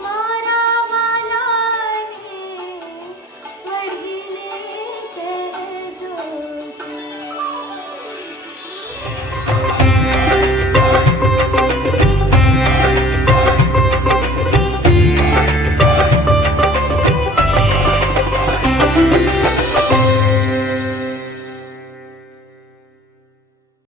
Mom.